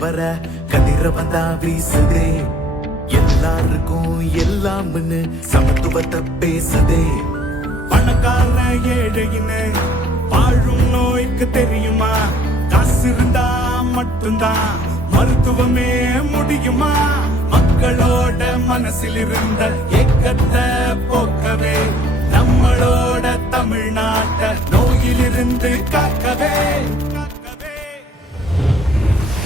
வர கதிரவன் தான் வீசுதே. எல்லாருக்கும் எல்லாம்னு சமத்துவத்தை பேசுதே. பணக்கார ஏழைன்னு வாழும் நோய்க்கு தெரியுமா? காசு இருந்தா மட்டும்தான் மருத்துவமே முடியுமா? மக்களோட மனசில் இருந்த ஏக்கத்தை போக்கவே நம்மளோட தமிழ்நாட்டை நோயிலிருந்து காக்கவே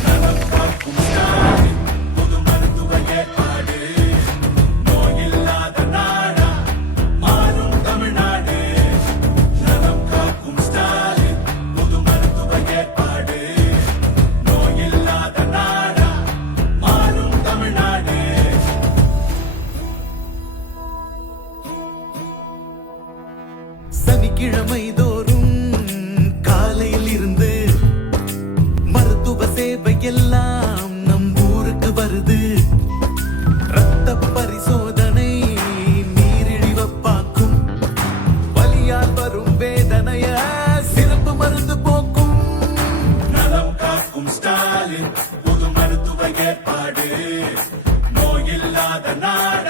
நலம் காக்கும் ஸ்டாலின் புது மருத்துவ ஏற்பாடு. நோயில்லாத நாடா மாறும் தமிழ்நாடு. நலம் காக்கும் ஸ்டாலின் புது மருத்துவ ஏற்பாடு. நோயில்லாத நாடா மாறும் தமிழ்நாடு. சனிக்கிழமை தோறும் காலையில் இருந்து மருத்துவ சேவை எல்லாம் நம் ஊருக்கு வருது. ரத்த பரிசோதனை, நீரிழிவப்பாக்கும், வலியால் வரும் வேதனைய சிறப்பு மருந்து போக்கும். நலம் காக்கும் ஸ்டாலின் புது மருத்துவ ஏற்பாடு. நோயில்லாத நாட